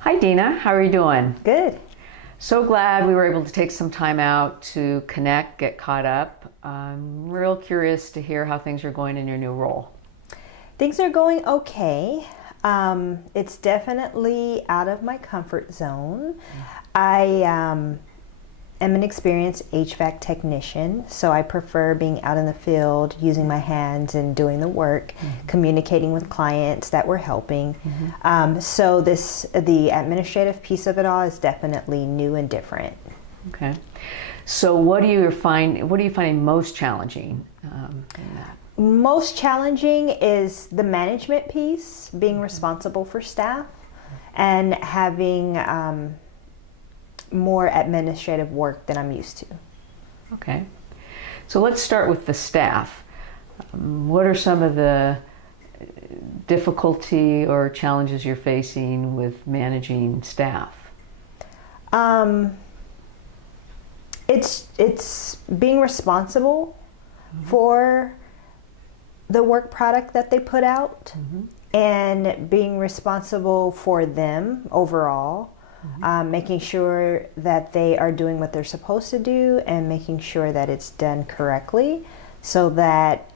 Hi Dina, how are you doing? Good. So glad we were able to take some time out to connect, get caught up. I'm real curious to hear how things are going in your new role. Things are going okay. It's definitely out of my comfort zone. I am an experienced HVAC technician, so I prefer being out in the field, using my hands and doing the work, communicating with clients that we're helping. So the administrative piece of it all is definitely new and different. Okay. So what are you finding most challenging in that? Most challenging is the management piece, being responsible for staff and having more administrative work than I'm used to. Okay. So let's start with the staff. What are some of the difficulty or challenges you're facing with managing staff? It's being responsible for the work product that they put out and being responsible for them overall, making sure that they are doing what they're supposed to do and making sure that it's done correctly so that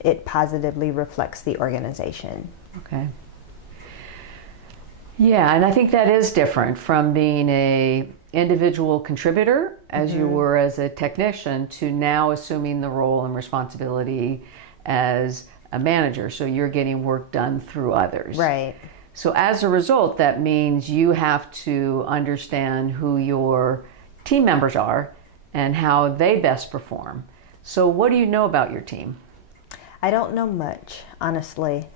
it positively reflects the organization. Okay. Yeah, and I think that is different from being a individual contributor as you were as a technician to now assuming the role and responsibility as a manager. So you're getting work done through others. Right. So as a result, that means you have to understand who your team members are and how they best perform. So what do you know about your team? I don't know much, honestly.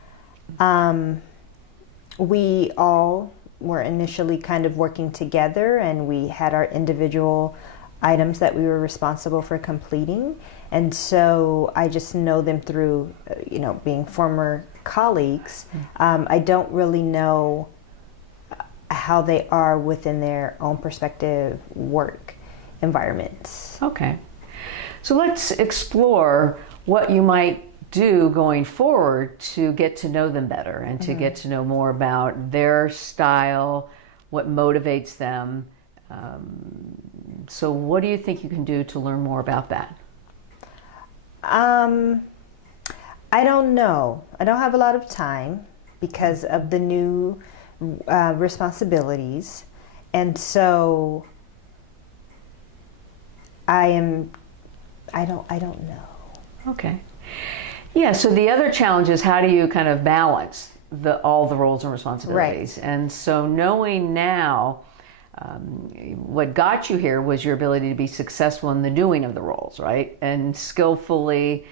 We all were initially kind of working together and we had our individual items that we were responsible for completing. And so I just know them through, being former colleagues. I don't really know how they are within their own perspective work environments. Okay. So let's explore what you might do going forward to get to know them better and to get to know more about their style, what motivates them. So what do you think you can do to learn more about that? I don't know. I don't have a lot of time because of the new responsibilities. And so I don't know. Okay. Yeah, so the other challenge is how do you kind of balance all the roles and responsibilities? Right. And so knowing now what got you here was your ability to be successful in the doing of the roles, right? And skillfully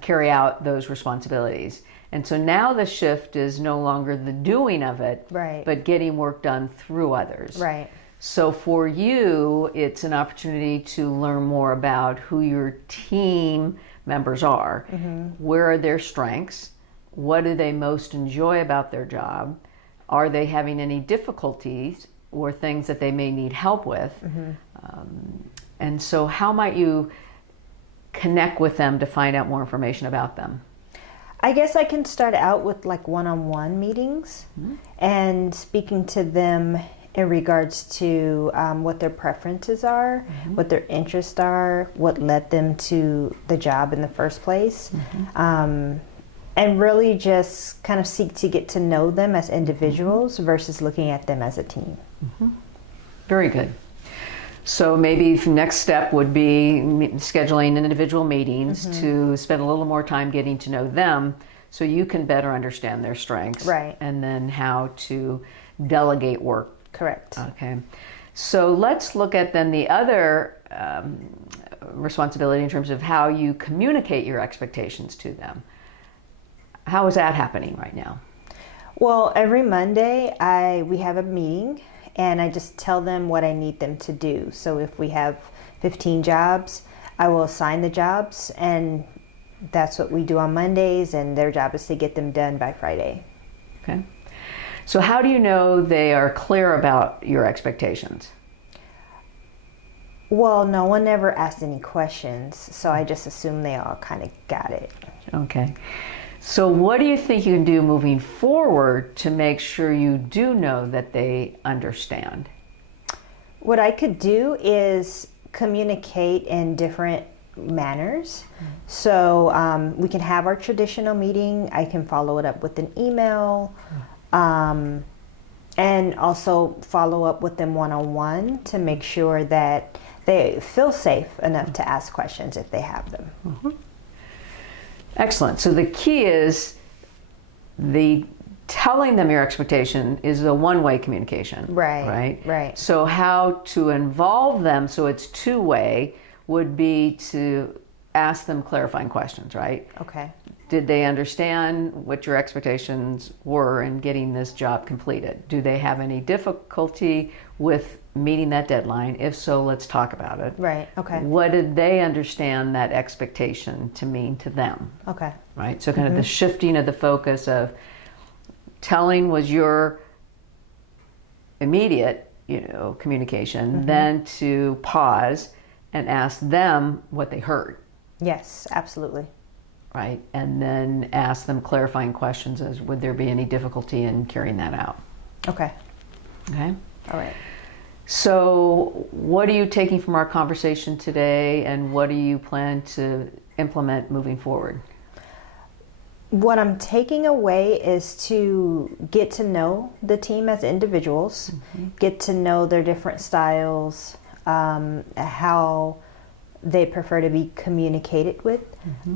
carry out those responsibilities. And so now the shift is no longer the doing of it, Right. but getting work done through others. Right. So for you, it's an opportunity to learn more about who your team members are. Where are their strengths? What do they most enjoy about their job? Are they having any difficulties or things that they may need help with? And so how might you connect with them to find out more information about them? I guess I can start out with like one-on-one meetings and speaking to them in regards to what their preferences are, what their interests are, what led them to the job in the first place. And really just kind of seek to get to know them as individuals versus looking at them as a team. Very good. So maybe the next step would be scheduling individual meetings to spend a little more time getting to know them so you can better understand their strengths. Right. And then how to delegate work. Correct. Okay. So let's look at then the other responsibility in terms of how you communicate your expectations to them. How is that happening right now? Well, every Monday we have a meeting and I just tell them what I need them to do. So if we have 15 jobs, I will assign the jobs and that's what we do on Mondays and their job is to get them done by Friday. Okay. So how do you know they are clear about your expectations? Well, no one ever asked any questions, so I just assume they all kind of got it. Okay. So what do you think you can do moving forward to make sure you do know that they understand? What I could do is communicate in different manners. So we can have our traditional meeting. I can follow it up with an email, and also follow up with them one-on-one to make sure that they feel safe enough to ask questions if they have them. Excellent. So the key is telling them your expectation is a one-way communication. Right. So how to involve them so it's two-way would be to ask them clarifying questions, right? Okay. Did they understand what your expectations were in getting this job completed? Do they have any difficulty with meeting that deadline? If so, let's talk about it. Right. Okay. What did they understand that expectation to mean to them? Okay. Right? So kind of the shifting of the focus of telling was your immediate, communication, then to pause and ask them what they heard. Yes, absolutely. Right? And then ask them clarifying questions as would there be any difficulty in carrying that out? Okay. Okay? All right. So what are you taking from our conversation today, and what do you plan to implement moving forward? What I'm taking away is to get to know the team as individuals, get to know their different styles, how they prefer to be communicated with,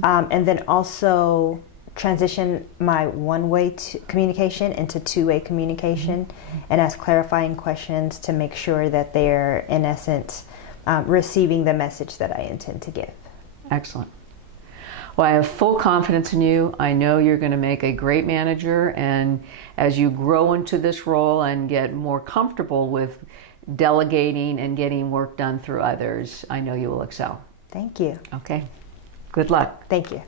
and then also transition my one-way communication into two-way communication and ask clarifying questions to make sure that they're, in essence, receiving the message that I intend to give. Excellent. Well, I have full confidence in you. I know you're going to make a great manager, and as you grow into this role and get more comfortable with delegating and getting work done through others, I know you will excel. Thank you. Okay. Good luck. Thank you.